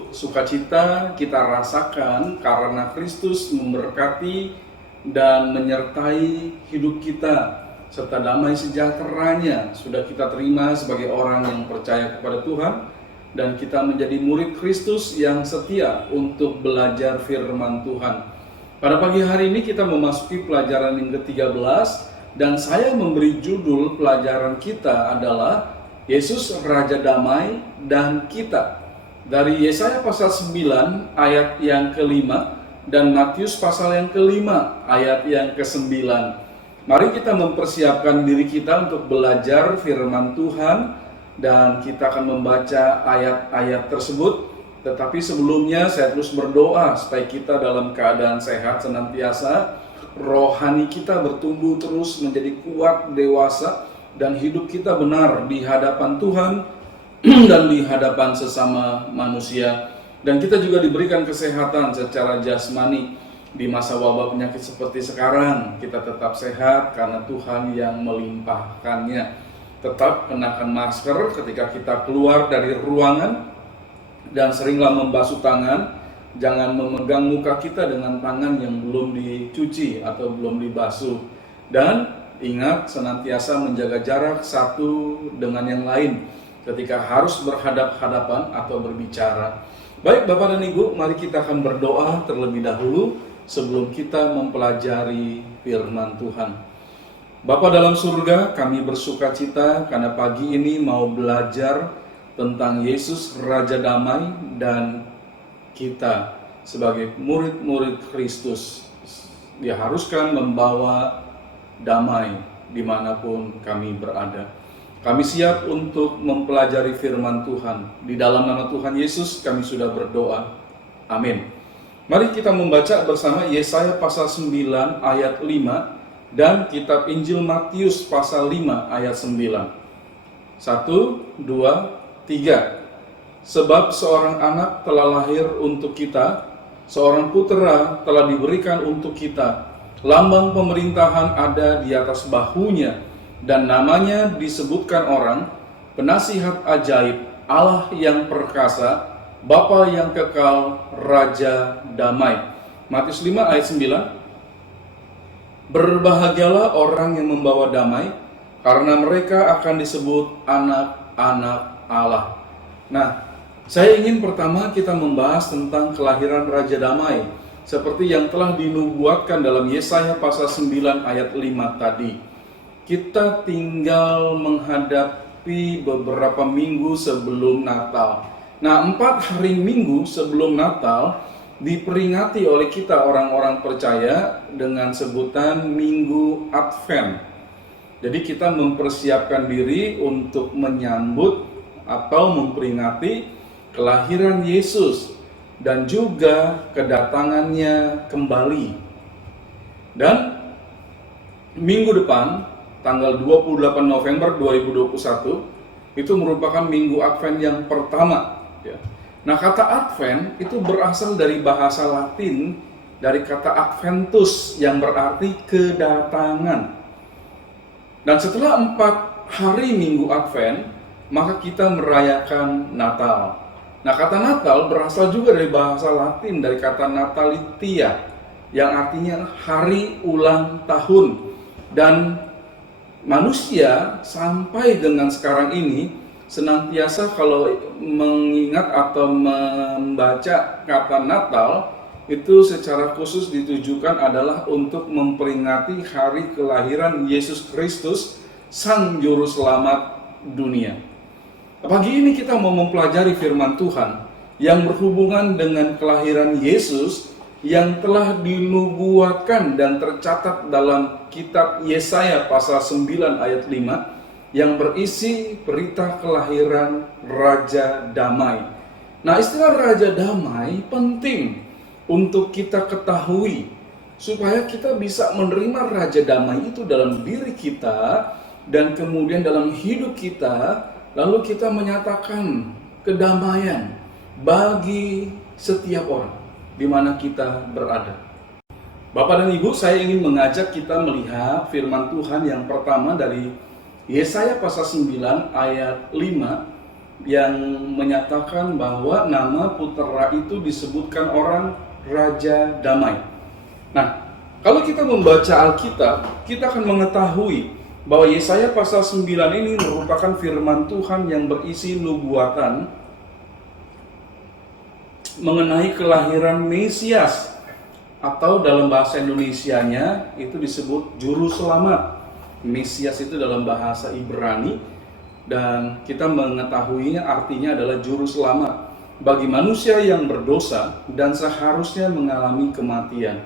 Ibu, sukacita kita rasakan karena Kristus memberkati dan menyertai hidup kita, serta damai sejahteranya sudah kita terima sebagai orang yang percaya kepada Tuhan, dan kita menjadi murid Kristus yang setia untuk belajar firman Tuhan. Pada pagi hari ini kita memasuki pelajaran yang ke-13, dan saya memberi judul pelajaran kita adalah Yesus Raja Damai dan Kita. Dari Yesaya pasal 9 ayat yang ke-5 dan Matius pasal yang ke-5 ayat yang ke-9. Mari kita mempersiapkan diri kita untuk belajar firman Tuhan, dan kita akan membaca ayat-ayat tersebut. Tetapi sebelumnya saya terus berdoa supaya kita dalam keadaan sehat senantiasa, rohani kita bertumbuh terus menjadi kuat, dewasa, dan hidup kita benar di hadapan Tuhan dan di hadapan sesama manusia. Dan kita juga diberikan kesehatan secara jasmani. Di masa wabah penyakit seperti sekarang, kita tetap sehat karena Tuhan yang melimpahkannya. Tetap kenakan masker ketika kita keluar dari ruangan, dan seringlah membasuh tangan. Jangan memegang muka kita dengan tangan yang belum dicuci atau belum dibasuh. Dan ingat, senantiasa menjaga jarak satu dengan yang lain ketika harus berhadap-hadapan atau berbicara. Baik Bapak dan Ibu, mari kita akan berdoa terlebih dahulu sebelum kita mempelajari firman Tuhan. Bapa dalam surga, kami bersuka cita karena pagi ini mau belajar tentang Yesus Raja Damai dan kita sebagai murid-murid Kristus diharuskan membawa damai dimanapun kami berada. Kami siap untuk mempelajari firman Tuhan. Di dalam nama Tuhan Yesus kami sudah berdoa. Amin. Mari kita membaca bersama Yesaya pasal 9 ayat 5 dan kitab Injil Matius pasal 5 ayat 9. 1, 2, 3. Sebab seorang anak telah lahir untuk kita, seorang putera telah diberikan untuk kita. Lambang pemerintahan ada di atas bahunya, dan namanya disebutkan orang, Penasihat Ajaib, Allah yang perkasa, Bapa yang kekal, Raja Damai. Matius 5 ayat 9. Berbahagialah orang yang membawa damai, karena mereka akan disebut anak-anak Allah. Nah, saya ingin pertama kita membahas tentang kelahiran Raja Damai, seperti yang telah dinubuatkan dalam Yesaya pasal 9 ayat 5 tadi. Kita tinggal menghadapi beberapa minggu sebelum Natal. Nah, 4 hari minggu sebelum Natal diperingati oleh kita orang-orang percaya dengan sebutan Minggu Advent. Jadi kita mempersiapkan diri untuk menyambut atau memperingati kelahiran Yesus dan juga kedatangannya kembali. Dan minggu depan, tanggal 28 November 2021, itu merupakan Minggu Advent yang pertama. Nah, kata Advent itu berasal dari bahasa Latin, dari kata Adventus yang berarti kedatangan. Dan setelah 4 hari Minggu Advent, maka kita merayakan Natal. Nah, kata Natal berasal juga dari bahasa Latin, dari kata Natalitia, yang artinya hari ulang tahun. Dan manusia sampai dengan sekarang ini senantiasa kalau mengingat atau membaca kata Natal, itu secara khusus ditujukan adalah untuk memperingati hari kelahiran Yesus Kristus, Sang Juru Selamat dunia. Pagi ini kita mau mempelajari firman Tuhan yang berhubungan dengan kelahiran Yesus yang telah dinubuatkan dan tercatat dalam kitab Yesaya pasal 9 ayat 5 yang berisi berita kelahiran Raja Damai. Nah, istilah Raja Damai penting untuk kita ketahui supaya kita bisa menerima Raja Damai itu dalam diri kita dan kemudian dalam hidup kita, lalu kita menyatakan kedamaian bagi setiap orang di mana kita berada. Bapak dan Ibu, saya ingin mengajak kita melihat firman Tuhan yang pertama dari Yesaya pasal 9 ayat 5 yang menyatakan bahwa nama putra itu disebutkan orang Raja Damai. Nah, kalau kita membaca Alkitab, kita akan mengetahui bahwa Yesaya pasal 9 ini merupakan firman Tuhan yang berisi nubuatan mengenai kelahiran Mesias, atau dalam bahasa Indonesianya itu disebut juru selamat. Mesias itu dalam bahasa Ibrani, dan kita mengetahuinya artinya adalah juru selamat bagi manusia yang berdosa dan seharusnya mengalami kematian.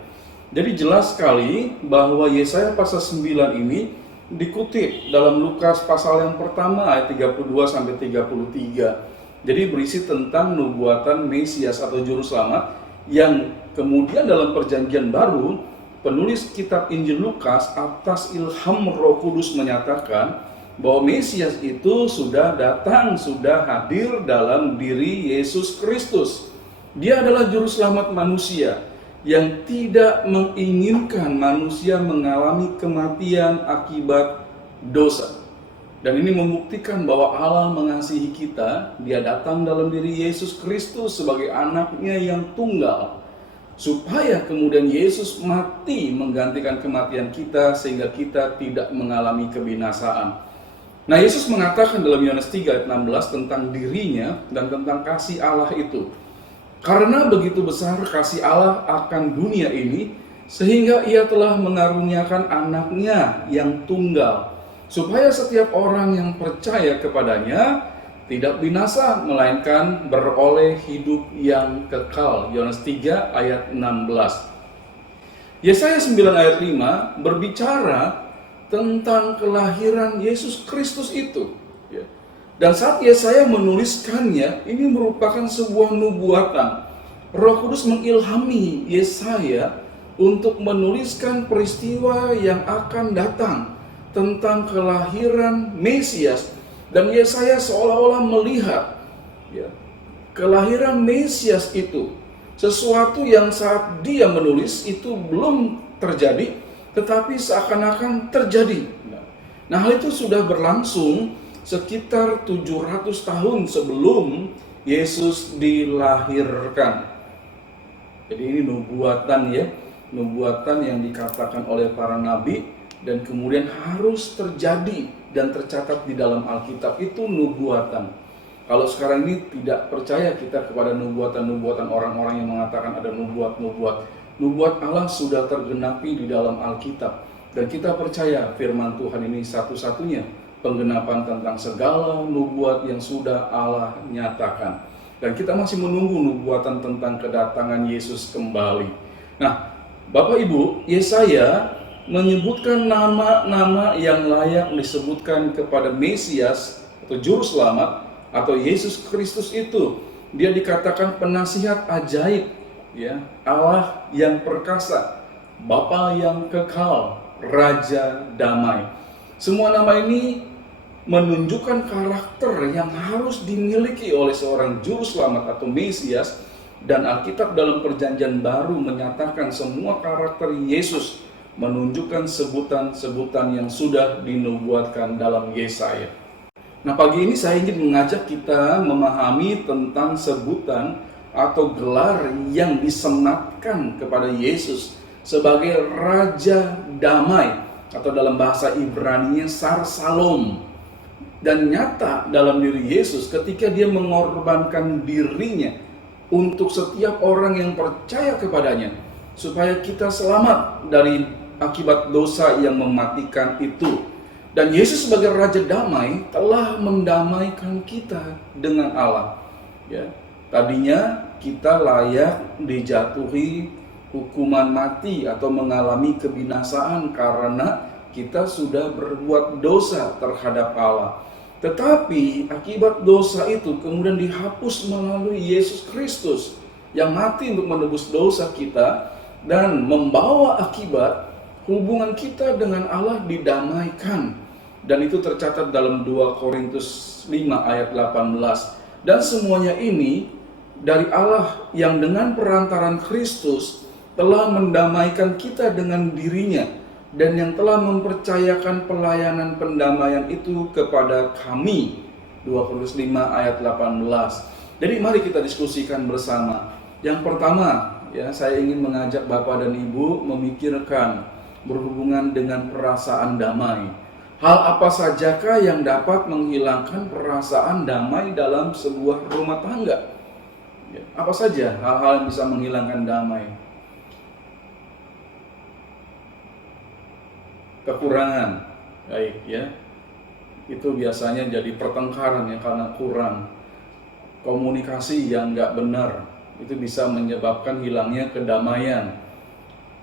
Jadi jelas sekali bahwa Yesaya pasal 9 ini dikutip dalam Lukas pasal yang pertama ayat 32 sampai 33. Jadi berisi tentang nubuatan Mesias atau juru selamat yang kemudian dalam perjanjian baru penulis kitab Injil Lukas atas ilham Roh Kudus menyatakan bahwa Mesias itu sudah datang, sudah hadir dalam diri Yesus Kristus. Dia adalah juru selamat manusia yang tidak menginginkan manusia mengalami kematian akibat dosa. Dan ini membuktikan bahwa Allah mengasihi kita. Dia datang dalam diri Yesus Kristus sebagai anaknya yang tunggal, supaya kemudian Yesus mati menggantikan kematian kita sehingga kita tidak mengalami kebinasaan. Nah, Yesus mengatakan dalam Yohanes 3 ayat 16 tentang dirinya dan tentang kasih Allah itu. Karena begitu besar kasih Allah akan dunia ini, sehingga ia telah mengaruniakan anaknya yang tunggal, supaya setiap orang yang percaya kepadanya tidak binasa, melainkan beroleh hidup yang kekal. Yohanes 3 ayat 16. Yesaya 9 ayat 5 berbicara tentang kelahiran Yesus Kristus itu. Dan saat Yesaya menuliskannya, ini merupakan sebuah nubuatan. Roh Kudus mengilhami Yesaya untuk menuliskan peristiwa yang akan datang tentang kelahiran Mesias. Dan Yesaya seolah-olah melihat kelahiran Mesias itu sesuatu yang saat dia menulis itu belum terjadi, tetapi seakan-akan terjadi. Nah, hal itu sudah berlangsung sekitar 700 tahun sebelum Yesus dilahirkan. Jadi ini nubuatan nubuatan yang dikatakan oleh para nabi dan kemudian harus terjadi dan tercatat di dalam Alkitab. Itu nubuatan. Kalau sekarang ini tidak percaya kita kepada nubuatan-nubuatan orang-orang yang mengatakan ada nubuat-nubuat. Nubuat Allah sudah tergenapi di dalam Alkitab. Dan kita percaya firman Tuhan ini satu-satunya penggenapan tentang segala nubuat yang sudah Allah nyatakan. Dan kita masih menunggu nubuatan tentang kedatangan Yesus kembali. Nah, Bapak Ibu, Yesaya menyebutkan nama-nama yang layak disebutkan kepada Mesias atau Juru Selamat atau Yesus Kristus itu. Dia dikatakan penasihat ajaib, Allah yang perkasa, Bapa yang kekal, Raja damai. Semua nama ini menunjukkan karakter yang harus dimiliki oleh seorang juru selamat atau Mesias, dan Alkitab dalam perjanjian baru menyatakan semua karakter Yesus menunjukkan sebutan-sebutan yang sudah dinubuatkan dalam Yesaya. Nah, pagi ini saya ingin mengajak kita memahami tentang sebutan atau gelar yang disematkan kepada Yesus sebagai Raja Damai, atau dalam bahasa Ibrani-nya Sar Salom. Dan nyata dalam diri Yesus ketika dia mengorbankan dirinya untuk setiap orang yang percaya kepadanya, supaya kita selamat dari akibat dosa yang mematikan itu. Dan Yesus sebagai Raja Damai telah mendamaikan kita dengan Allah. Tadinya kita layak dijatuhi hukuman mati atau mengalami kebinasaan karena kita sudah berbuat dosa terhadap Allah. Tetapi akibat dosa itu kemudian dihapus melalui Yesus Kristus yang mati untuk menebus dosa kita dan membawa akibat hubungan kita dengan Allah didamaikan. Dan itu tercatat dalam 2 Korintus 5 ayat 18. Dan semuanya ini dari Allah yang dengan perantaran Kristus telah mendamaikan kita dengan dirinya, dan yang telah mempercayakan pelayanan pendamaian itu kepada kami. 2 Korintus 5 ayat 18. Jadi mari kita diskusikan bersama. Yang pertama, ya, saya ingin mengajak Bapak dan Ibu memikirkan berhubungan dengan perasaan damai. Hal apa sajakah yang dapat menghilangkan perasaan damai dalam sebuah rumah tangga? Ya, apa saja hal-hal yang bisa menghilangkan damai? Kekurangan, baik ya. Itu biasanya jadi pertengkaran ya, karena kurang komunikasi yang nggak benar. Itu bisa menyebabkan hilangnya kedamaian.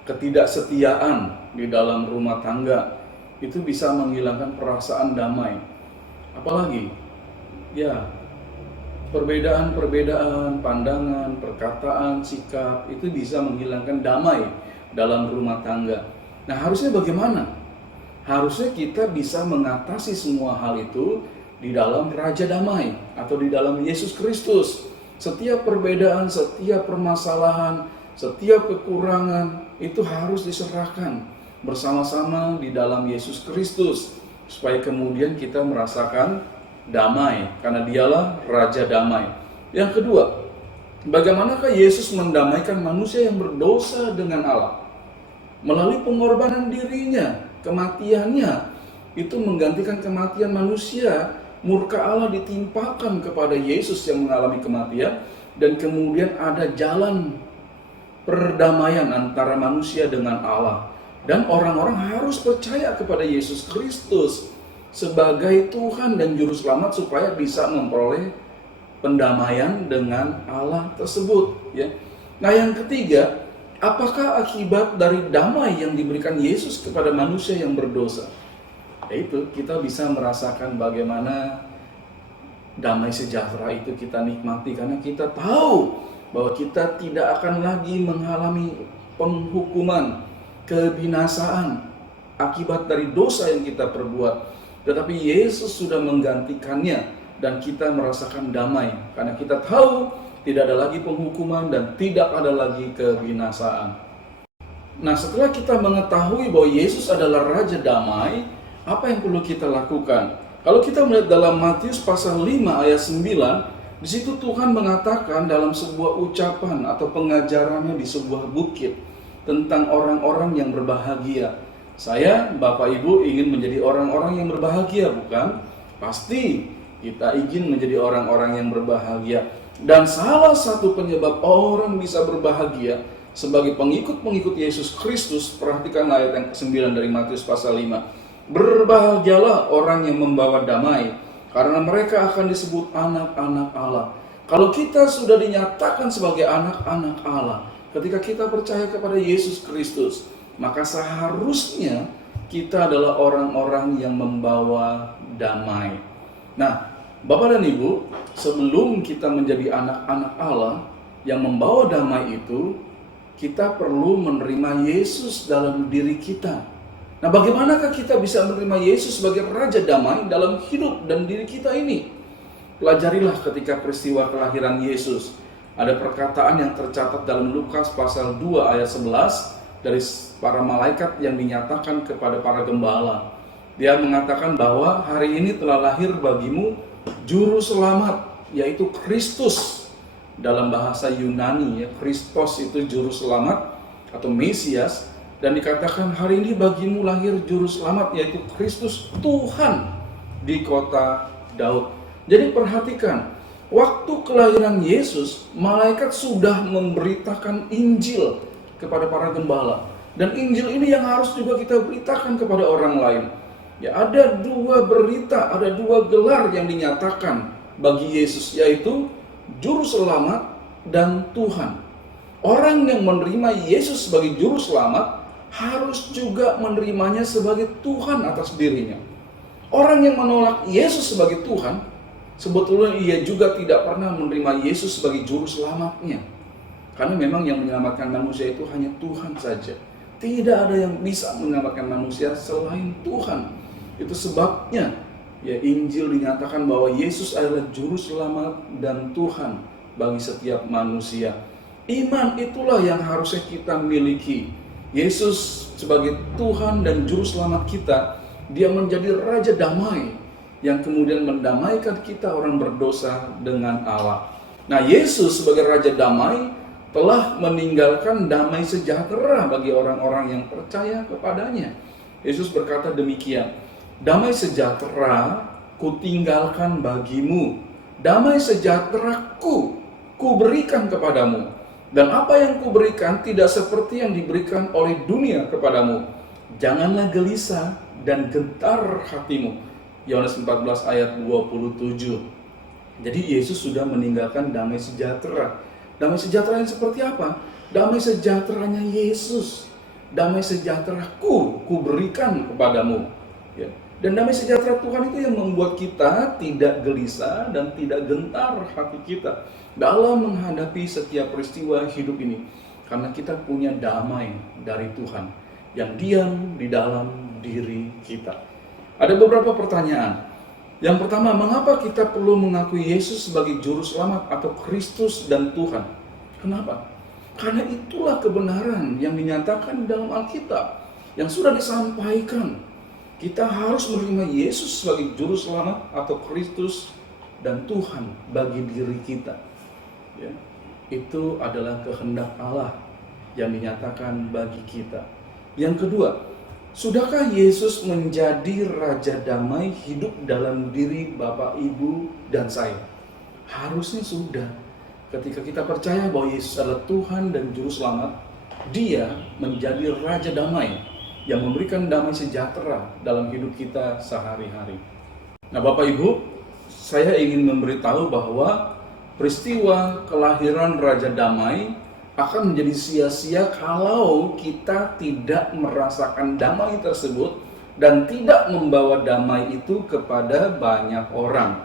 Ketidaksetiaan di dalam rumah tangga itu bisa menghilangkan perasaan damai. Apalagi ya, perbedaan-perbedaan pandangan, perkataan, sikap itu bisa menghilangkan damai dalam rumah tangga. Nah, harusnya bagaimana? Harusnya kita bisa mengatasi semua hal itu di dalam Raja Damai atau di dalam Yesus Kristus. Setiap perbedaan, setiap permasalahan, setiap kekurangan itu harus diserahkan bersama-sama di dalam Yesus Kristus, supaya kemudian kita merasakan damai, karena dialah Raja Damai. Yang kedua, bagaimanakah Yesus mendamaikan manusia yang berdosa dengan Allah? Melalui pengorbanan dirinya, kematiannya itu menggantikan kematian manusia. Murka Allah ditimpakan kepada Yesus yang mengalami kematian, dan kemudian ada jalan perdamaian antara manusia dengan Allah. Dan orang-orang harus percaya kepada Yesus Kristus sebagai Tuhan dan Juru Selamat supaya bisa memperoleh pendamaian dengan Allah tersebut. Ya. Nah, yang ketiga, apakah akibat dari damai yang diberikan Yesus kepada manusia yang berdosa? Yaitu kita bisa merasakan bagaimana damai sejahtera itu kita nikmati, karena kita tahu bahwa kita tidak akan lagi mengalami penghukuman, kebinasaan akibat dari dosa yang kita perbuat. Tetapi Yesus sudah menggantikannya dan kita merasakan damai, karena kita tahu tidak ada lagi penghukuman dan tidak ada lagi kebinasaan. Nah, setelah kita mengetahui bahwa Yesus adalah Raja Damai, apa yang perlu kita lakukan? Kalau kita melihat dalam Matius pasal 5 ayat 9, di situ Tuhan mengatakan dalam sebuah ucapan atau pengajarannya di sebuah bukit tentang orang-orang yang berbahagia. Saya, Bapak Ibu, ingin menjadi orang-orang yang berbahagia, bukan? Pasti kita ingin menjadi orang-orang yang berbahagia. Dan salah satu penyebab orang bisa berbahagia sebagai pengikut-pengikut Yesus Kristus, perhatikan ayat yang ke-9 dari Matius pasal 5. Berbahagialah orang yang membawa damai, karena mereka akan disebut anak-anak Allah. Kalau kita sudah dinyatakan sebagai anak-anak Allah, ketika kita percaya kepada Yesus Kristus, maka seharusnya kita adalah orang-orang yang membawa damai. Nah, Bapak dan Ibu, sebelum kita menjadi anak-anak Allah yang membawa damai itu, kita perlu menerima Yesus dalam diri kita. Nah, bagaimanakah kita bisa menerima Yesus sebagai Raja Damai dalam hidup dan diri kita ini? Pelajarilah ketika peristiwa kelahiran Yesus. Ada perkataan yang tercatat dalam Lukas pasal 2 ayat 11 dari para malaikat yang dinyatakan kepada para gembala. Dia mengatakan bahwa hari ini telah lahir bagimu Juru Selamat, yaitu Kristus. Dalam bahasa Yunani, ya, Kristos itu Juru Selamat atau Mesias. Dan dikatakan hari ini bagimu lahir Juru Selamat, yaitu Kristus Tuhan di kota Daud. Jadi perhatikan, waktu kelahiran Yesus, malaikat sudah memberitakan Injil kepada para gembala. Dan Injil ini yang harus juga kita beritakan kepada orang lain. Ya, ada dua berita, ada dua gelar yang dinyatakan bagi Yesus, yaitu Juru Selamat dan Tuhan. Orang yang menerima Yesus sebagai Juru Selamat harus juga menerimanya sebagai Tuhan atas dirinya. Orang yang menolak Yesus sebagai Tuhan, sebetulnya ia juga tidak pernah menerima Yesus sebagai Juru Selamatnya. Karena memang yang menyelamatkan manusia itu hanya Tuhan saja. Tidak ada yang bisa menyelamatkan manusia selain Tuhan. Itu sebabnya ya Injil dinyatakan bahwa Yesus adalah Juru Selamat dan Tuhan bagi setiap manusia. Iman itulah yang harusnya kita miliki. Yesus sebagai Tuhan dan Juru Selamat kita, Dia menjadi Raja Damai. yang kemudian mendamaikan kita orang berdosa dengan Allah. Nah, Yesus sebagai Raja Damai telah meninggalkan damai sejahtera bagi orang-orang yang percaya kepadanya. Yesus berkata demikian, "Damai sejahtera kutinggalkan bagimu, damai sejahtera-Ku berikan kepadamu. Dan apa yang kuberikan tidak seperti yang diberikan oleh dunia kepadamu. Janganlah gelisah dan gentar hatimu." Yohanes 14 ayat 27. Jadi Yesus sudah meninggalkan damai sejahtera. Damai sejahtera yang seperti apa? Damai sejahteranya Yesus. Damai sejahtera-Ku berikan kepadamu. Ya. Dan damai sejahtera Tuhan itu yang membuat kita tidak gelisah dan tidak gentar hati kita dalam menghadapi setiap peristiwa hidup ini. Karena kita punya damai dari Tuhan yang diam di dalam diri kita. Ada beberapa pertanyaan. Yang pertama, mengapa kita perlu mengakui Yesus sebagai Juru Selamat atau Kristus dan Tuhan? Kenapa? Karena itulah kebenaran yang dinyatakan dalam Alkitab, yang sudah disampaikan. Kita harus menerima Yesus sebagai Juru Selamat atau Kristus dan Tuhan bagi diri kita. Ya, itu adalah kehendak Allah yang dinyatakan bagi kita. Yang kedua, sudahkah Yesus menjadi Raja Damai hidup dalam diri Bapak, Ibu, dan saya? Harusnya sudah. Ketika kita percaya bahwa Yesus adalah Tuhan dan Juru Selamat, Dia menjadi Raja Damai yang memberikan damai sejahtera dalam hidup kita sehari-hari. Nah, Bapak Ibu, saya ingin memberitahu bahwa peristiwa kelahiran Raja Damai akan menjadi sia-sia kalau kita tidak merasakan damai tersebut dan tidak membawa damai itu kepada banyak orang.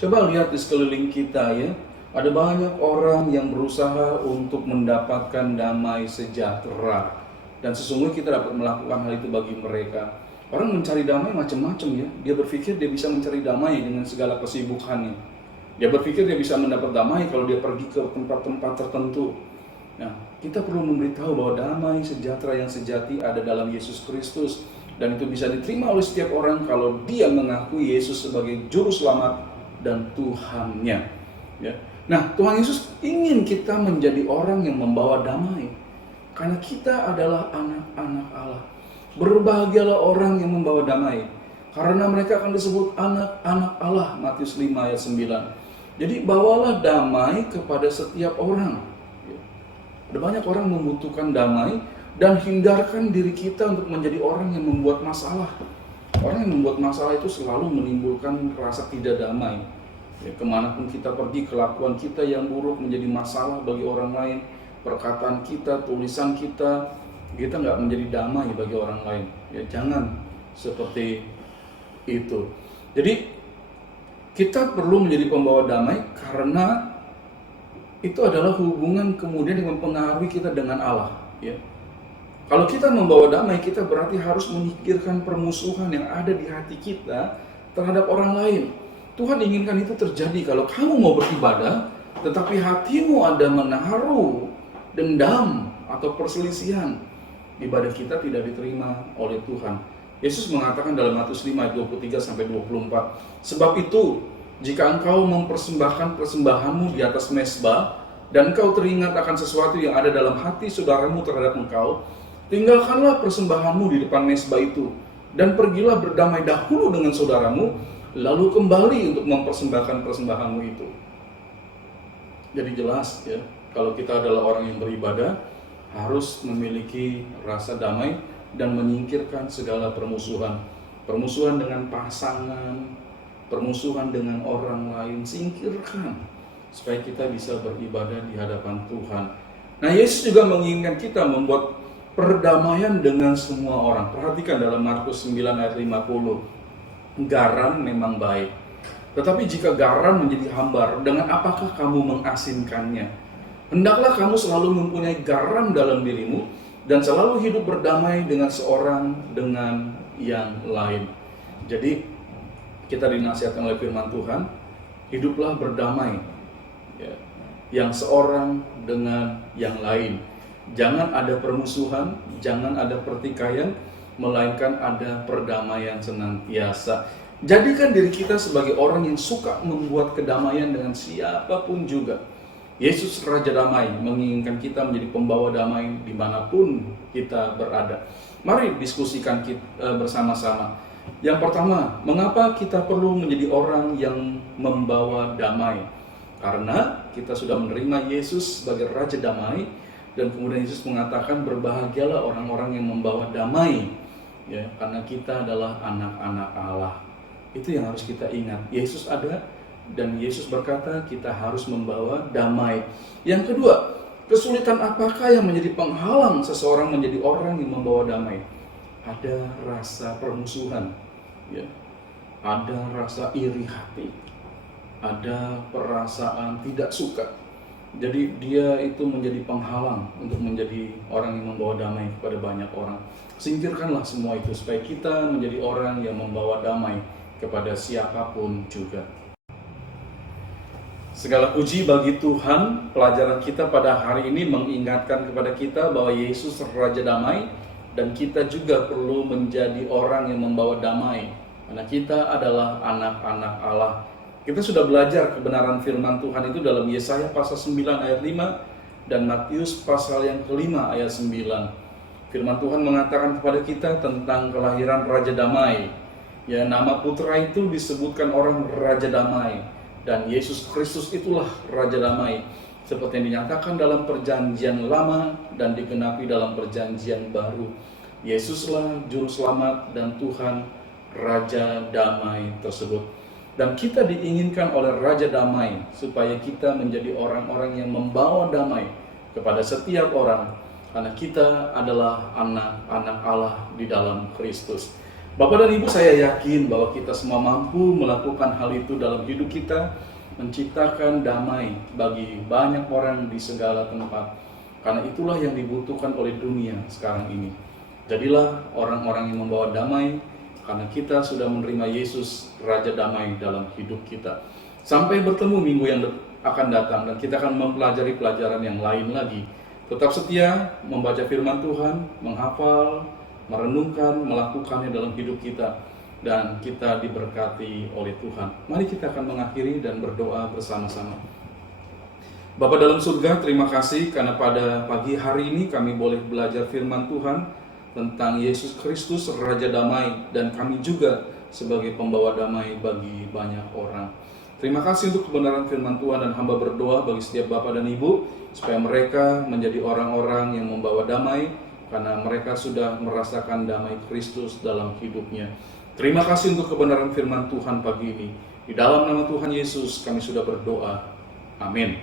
Coba lihat di sekeliling kita ya, ada banyak orang yang berusaha untuk mendapatkan damai sejahtera, dan sesungguhnya kita dapat melakukan hal itu bagi mereka. Orang mencari damai macam-macam ya, dia berpikir dia bisa mencari damai dengan segala kesibukannya. Dia berpikir dia bisa mendapat damai kalau dia pergi ke tempat-tempat tertentu. Nah, kita perlu memberitahu bahwa damai sejahtera yang sejati ada dalam Yesus Kristus, dan itu bisa diterima oleh setiap orang kalau dia mengakui Yesus sebagai Juru Selamat dan Tuhannya. Ya. Nah, Tuhan Yesus ingin kita menjadi orang yang membawa damai, karena kita adalah anak-anak Allah. Berbahagialah orang yang membawa damai, karena mereka akan disebut anak-anak Allah. Matius 5 ayat 9. Jadi bawalah damai kepada setiap orang. Ada banyak orang membutuhkan damai, dan hindarkan diri kita untuk menjadi orang yang membuat masalah. Orang yang membuat masalah itu selalu menimbulkan rasa tidak damai. Ya, kemanapun kita pergi, kelakuan kita yang buruk menjadi masalah bagi orang lain. Perkataan kita, tulisan kita nggak menjadi damai bagi orang lain. Ya, jangan seperti itu. Jadi kita perlu menjadi pembawa damai, karena itu adalah hubungan kemudian yang mempengaruhi kita dengan Allah. Ya. Kalau kita membawa damai, kita berarti harus menyingkirkan permusuhan yang ada di hati kita terhadap orang lain. Tuhan inginkan itu terjadi. Kalau kamu mau beribadah, tetapi hatimu ada menaruh dendam atau perselisihan, ibadah kita tidak diterima oleh Tuhan. Yesus mengatakan dalam Matius 5 ayat 23-24, "Sebab itu, jika engkau mempersembahkan persembahanmu di atas mezbah, dan engkau teringat akan sesuatu yang ada dalam hati saudaramu terhadap engkau, tinggalkanlah persembahanmu di depan mezbah itu, dan pergilah berdamai dahulu dengan saudaramu, lalu kembali untuk mempersembahkan persembahanmu itu." Jadi jelas ya, kalau kita adalah orang yang beribadah, harus memiliki rasa damai dan menyingkirkan segala permusuhan. Permusuhan dengan pasangan, permusuhan dengan orang lain, singkirkan supaya kita bisa beribadah di hadapan Tuhan. Nah, Yesus juga menginginkan kita membuat perdamaian dengan semua orang. Perhatikan dalam Markus 9 ayat 50. Garam memang baik, tetapi jika garam menjadi hambar, dengan apakah kamu mengasinkannya? Hendaklah kamu selalu mempunyai garam dalam dirimu, dan selalu hidup berdamai dengan seorang dengan yang lain. Jadi kita dinasihatkan oleh firman Tuhan, hiduplah berdamai ya, yang seorang dengan yang lain. Jangan ada permusuhan, jangan ada pertikaian, melainkan ada perdamaian senantiasa. Jadikan diri kita sebagai orang yang suka membuat kedamaian dengan siapapun juga. Yesus Raja Damai menginginkan kita menjadi pembawa damai dimanapun kita berada. Mari diskusikan bersama-sama. Yang pertama, mengapa kita perlu menjadi orang yang membawa damai? Karena kita sudah menerima Yesus sebagai Raja Damai, dan kemudian Yesus mengatakan berbahagialah orang-orang yang membawa damai, ya, karena kita adalah anak-anak Allah. Itu yang harus kita ingat. Yesus ada dan Yesus berkata kita harus membawa damai. Yang kedua, kesulitan apakah yang menjadi penghalang seseorang menjadi orang yang membawa damai? Ada rasa permusuhan, ya. Ada rasa iri hati, ada perasaan tidak suka. Jadi dia itu menjadi penghalang untuk menjadi orang yang membawa damai kepada banyak orang. Singkirkanlah semua itu supaya kita menjadi orang yang membawa damai kepada siapapun juga. Segala puji bagi Tuhan, pelajaran kita pada hari ini mengingatkan kepada kita bahwa Yesus Raja Damai, dan kita juga perlu menjadi orang yang membawa damai, karena kita adalah anak-anak Allah. Kita sudah belajar kebenaran firman Tuhan itu dalam Yesaya pasal 9 ayat 5 dan Matius pasal yang kelima ayat 9. Firman Tuhan mengatakan kepada kita tentang kelahiran Raja Damai. Ya, nama putra itu disebutkan orang Raja Damai, dan Yesus Kristus itulah Raja Damai, seperti yang dinyatakan dalam perjanjian lama dan digenapi dalam perjanjian baru. Yesuslah juru selamat dan Tuhan Raja Damai tersebut. Dan kita diinginkan oleh Raja Damai supaya kita menjadi orang-orang yang membawa damai kepada setiap orang, karena kita adalah anak-anak Allah di dalam Kristus. Bapak dan Ibu, saya yakin bahwa kita semua mampu melakukan hal itu dalam hidup kita, menciptakan damai bagi banyak orang di segala tempat. Karena itulah yang dibutuhkan oleh dunia sekarang ini. Jadilah orang-orang yang membawa damai, karena kita sudah menerima Yesus Raja Damai dalam hidup kita. Sampai bertemu minggu yang akan datang, dan kita akan mempelajari pelajaran yang lain lagi. Tetap setia membaca firman Tuhan, menghafal, merenungkan, melakukannya dalam hidup kita, dan kita diberkati oleh Tuhan. Mari kita akan mengakhiri dan berdoa bersama-sama. Bapa dalam surga, terima kasih karena pada pagi hari ini kami boleh belajar firman Tuhan tentang Yesus Kristus Raja Damai, dan kami juga sebagai pembawa damai bagi banyak orang. Terima kasih untuk kebenaran firman Tuhan, dan hamba berdoa bagi setiap Bapak dan Ibu supaya mereka menjadi orang-orang yang membawa damai, karena mereka sudah merasakan damai Kristus dalam hidupnya. Terima kasih untuk kebenaran firman Tuhan pagi ini. Di dalam nama Tuhan Yesus kami sudah berdoa. Amin.